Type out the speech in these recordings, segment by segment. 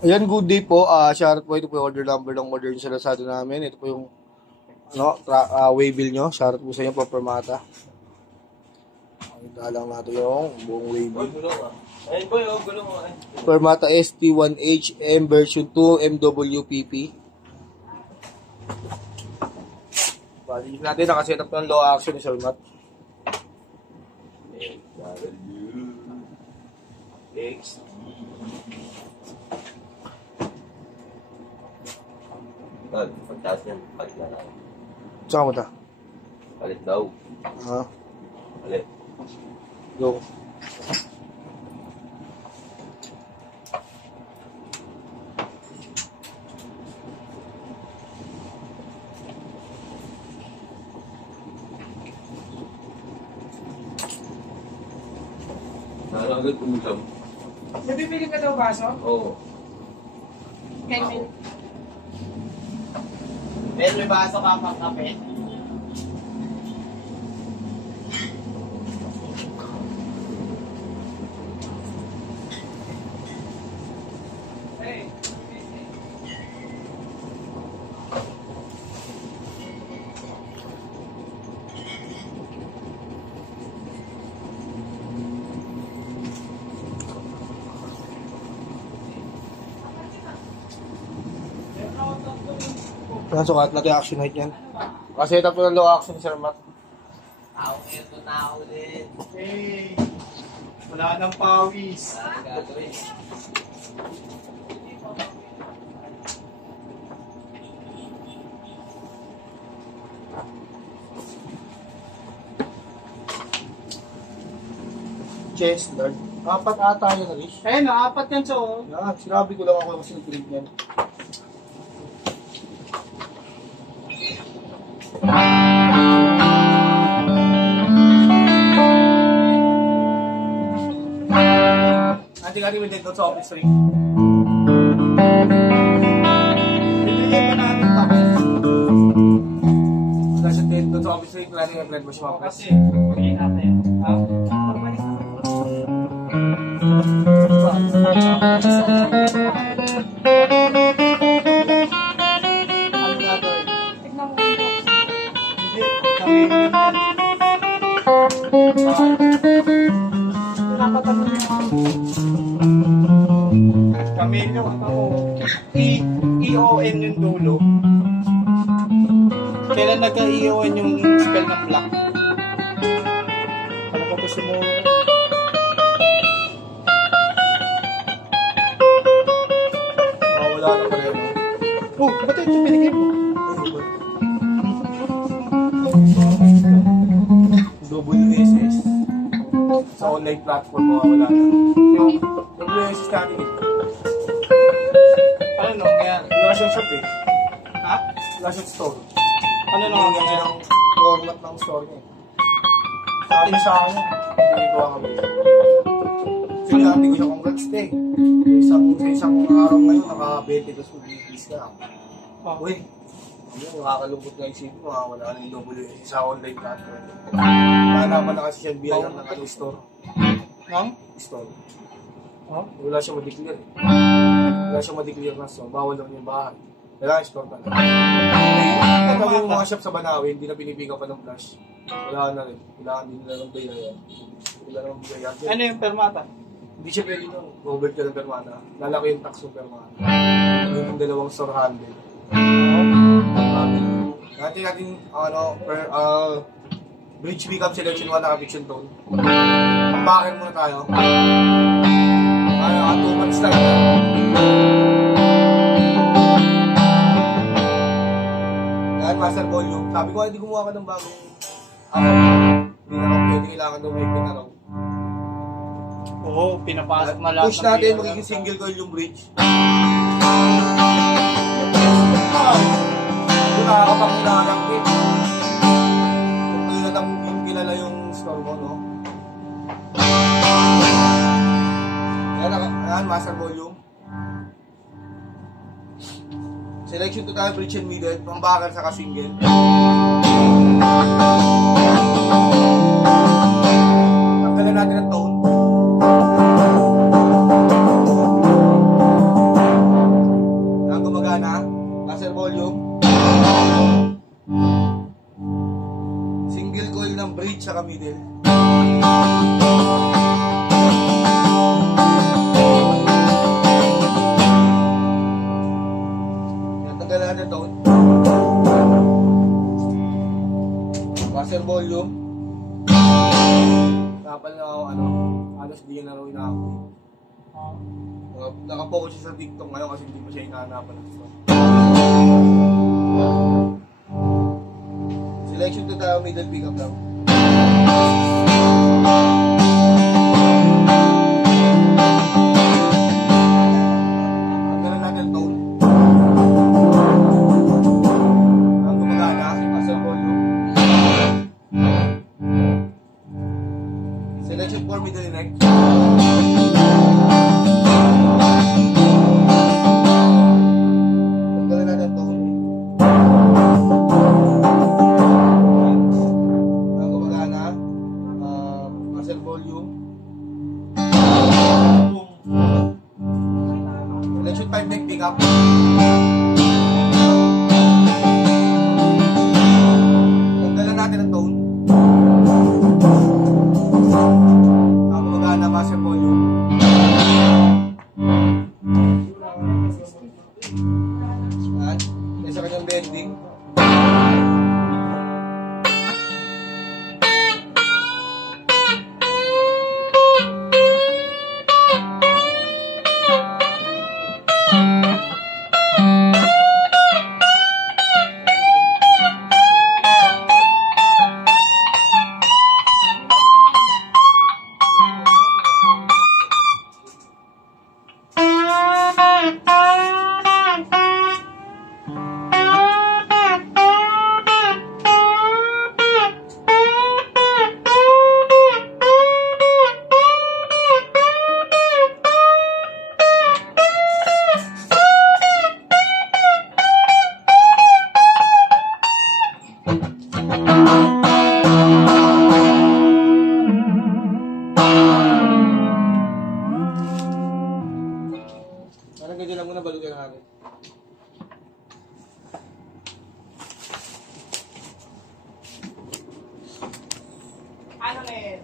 Ayan, good day po. Shoutout po. Ito po yung order number ng order nyo sa Lazada namin. Ito po yung waybill nyo. Shoutout po sa inyo po, Permata. Kita lang natin yung buong waybill. Ayun po yung gulong mo. Permata ST1HM version 2 MWPP. Balik natin, nakaset up ng low action ni Sir Matt. X. Pagtaas niyan, palit na lang. Saan mo ta? Palit daw. Ha? Palit. Go. Agad pumusam. Nabibili ka daw baso? Oo. Kevin. Pero may baso ka pang kape. Yan, sukat natin action height yan. Nakaset up po ng low action ni Sir Matt. Tao ito, tao din. Hey! Wala nang pawis. Ano gagawin? Chest guard. Apat ata yun, Rish. Ayun na, apat yan so. Yan, sinabi ko lang ako kasi nag-print yan. Ating-ating may dito sa office ring. Bibigyan pa natin ito. Wala siya dito sa office ring. Wala nang i-blend mo siya mga Kasi, bigyan natin. Ha? Ano gagawin? Tignan mo. Hindi, kami pinapatalo niyo Camilo, ako E-O-N yung dulo. Kailan nagka-E-O-N yung spell ng black? Ano ka gusto mo? Wala na pala yun. Oh, ba't ito pinigil mo? WSS. Sa online platform, wala na. Yung WSS natin eh. Ano nung nangyari? Wala siyang shop eh. Ha? Wala siyang store. Ano nung Hindi nangyari? ang format ng store niya eh. Sabi sa akin, hindi ko kami. Sinabi ko siya, congrats te. Sa isang araw ngayon, naka-20 ka subibis ka. Oh. Uy, nakakalungkot na isipin, wala na yung WSS sa online platform. Nalaman na kasi siya biyayang ng ano store. Nang? Store. Oh? Wala siya madeclare eh. Wala siya madeclare na store. Bawal lang yung bahay. Kailangan store ka na. Kapag yung mga shop sa Banawe, hindi na pinipigaw pa ng flash. Wala na rin. Kailangan din nila ng bayaran. Wala nang bayaran. Ano yung permata? Hindi siya pwede nung covered ka ng permata. Lalaki yung tax ng permata. Yung dalawang store handle. Natin bridge pickup selection 1 naka-fiction tone. Pampakin muna tayo. 2 months lang yan. Yan, master volume. Sabi ko, hindi gumawa ka ng bagong hindi na lang pwede kailangan ng wave na raw. Oo, pinapasok na lahat. Push natin, magiging single coil yung bridge. Kung nakakapakilala ng kit. Kung kayo na yung kilala yung store mo, no? Yan, master volume. Selection to tayo, bridge and middle, pambakan sa ka-single. Tanggalan natin ang tone. late saka middle. Tanggalan natin tone. Buzzer volume. Kapal na ako, halos di na raw inaako. Nakapokus siya sa TikTok ngayon kasi hindi pa siya hinahanapan ng gusto. Selection to tayo, middle pickup lang. Tanggalan natin tone. Ang gumagana, buzzer volume. Selection for middle neck. Tanggalan natin tone. Ang gumagana, buzzer volume. Selection 5 neck pickup. Tanggalan natin ang tone. Ang gumagana, buzzer volume. Yan. May sa kanyang bending. Parang ganyan lang muna, balugan natin. Ano na yun?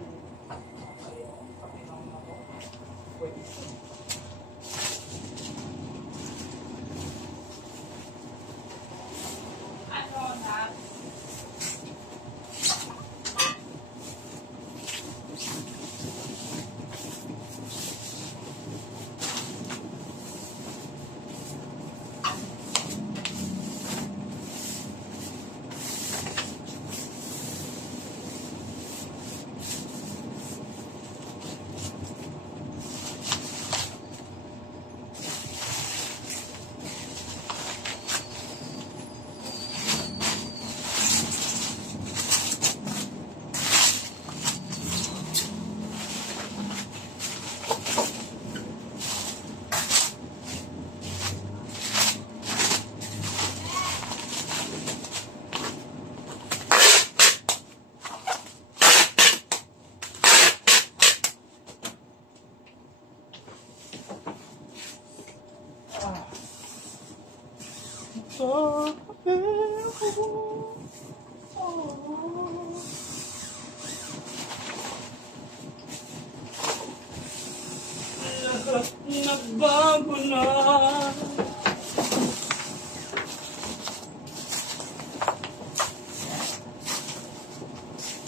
Nagbago na.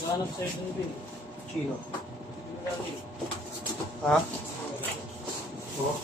Ganap sa ito din. Chino. Ha? Oo.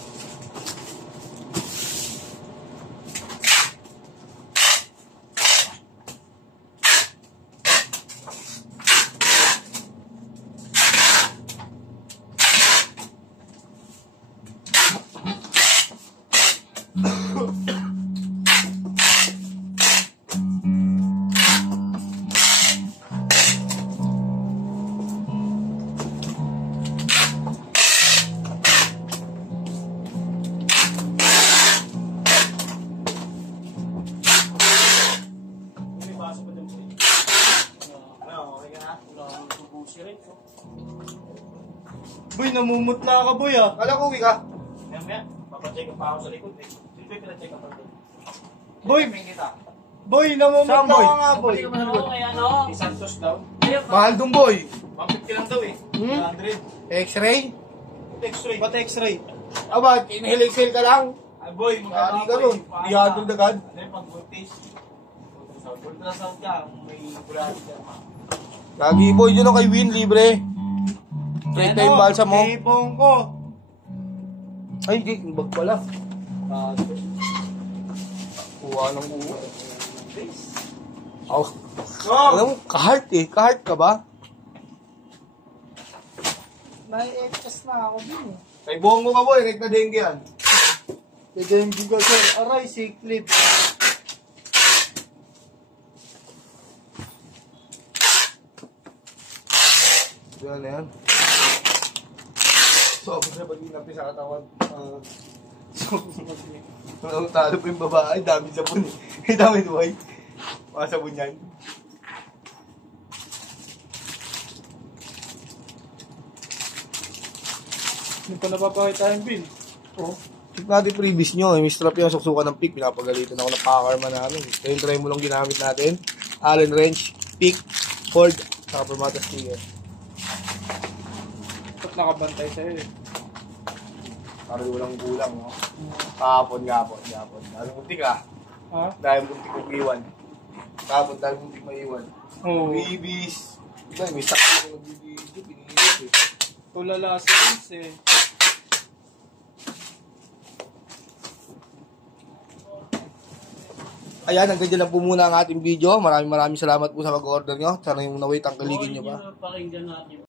Boy, namumutla ka boy ah. Kala ko uwi ka. Mamaya, papacheck pa ako sa likod eh. Siyempre pinacheck up ako. Boy, Kita. boy, namumutla Saan, boy? ka nga boy. Oo, kaya ano? Si Santos daw. Mahal dun, boy. 150 lang daw eh. 100. X-ray? X-ray. Ba't x-ray? Aba, inhale-exhale ka lang. Ay boy, Kali magkano ka nun. Di agad agad. Ano yung pag-voltage? Ultrasound ka, may bulati ka. Lagi, boy. Yun ang kay Win, libre. Trade na yung balsa mo. Ibong ko. Ay, hindi. Yung bag pala. Kuha ng kuha. Oh. Alam mo, kahart eh. Kahart ka ba? May excess na ako din eh. Kay buong mo ka, boy. Rekta dengue yan. Kaya yung bigo sir. Aray, siklip. Yan na yan. Sobrang na pag inapi sa katawan. Sobrang talo pa yung babae. Dami sabon eh. Dami duway. Mga sabon yan. Hindi pa napapakita yung bin. Oh. Check natin previous nyo. May strap yung suksukan ng pick. Pinapagalitan ako ng packarma namin. Ito yung try mo lang ginamit natin. Allen wrench, pick, cord, saka permata sticker. Ba't nakabantay sa'yo eh? Parang walang kulang, no? Kahapon. Dahil muntik ah. Ha? Dahil muntik kong iwan. Kahapon dahil muntik maiwan. Oo. Bibis. Diba, may sakit yung nagbibidyo. Pinilit eh. Tulala sa ins eh. Ayan, hanggang dyan lang po muna ang ating video. Maraming salamat po sa mag-order nyo. Sana yung nawait ang kaligin nyo ba. Pakinggan natin.